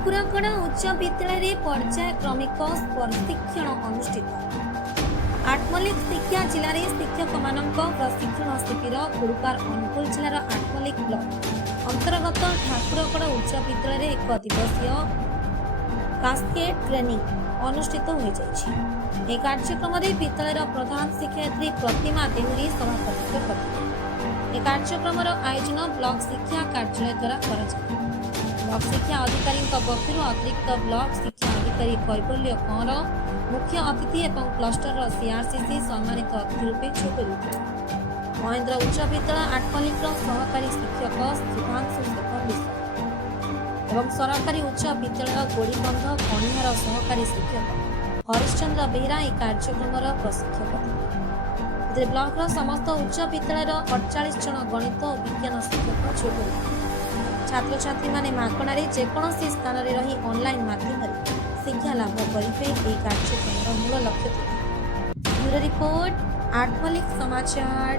ठाकुरकड़ा उच्च विद्यालय पर्यायक्रमिक प्रशिक्षण अनुष्ठित। आठमल्लिक शिक्षा जिले में शिक्षक मान प्रशिक्षण शिविर गुरुवार अनुगुल जिलार आठमल्लिक ब्लॉक अंतर्गत ठाकुरकड़ा उच्च विद्यालय एक दिवसीय कास्केड ट्रेनिंग अनुष्ठित हो जाइछि। एक कार्यक्रम में विद्यालय प्रधान शिक्षयित्री प्रतिमा देहुरी सभापतित्व करथिले। एक कार्यक्रम आयोजन ब्लॉक शिक्षा कार्यालय द्वारा कराଯାଇଥିଲା। ब्लॉक शिक्षा अधिकारी पक्षर अतिरिक्त ब्लॉक शिक्षा अधिकारी कैबल्य कंवर मुख्य अतिथि और क्लस्टर सीआरसीसी सम्मानित अतिथि रूपे जोग देते। महेंद्र उच्च विद्यालय आठमल्लिक सहकारी शिक्षक सुधांशु शेखर मिश्र एवं सरकारी उच्च विद्यालय गोड़ीबंध कणिहार सहकारी शिक्षक हरिश्चंद्र बेहरा यह कार्यक्रम प्रशिक्षक थे। ब्लॉक समस्त उच्च विद्यालय 48 जन गणित और विज्ञान शिक्षक जोग देते। छात्र छात्री माने मागणारे जेकोसी स्थान में रही ऑनलाइन माध्यम शिक्षा लाभ करेंगे। यह कार्यक्रम मूल लक्ष्य। ब्यूरो रिपोर्ट आठमल्लिक समाचार।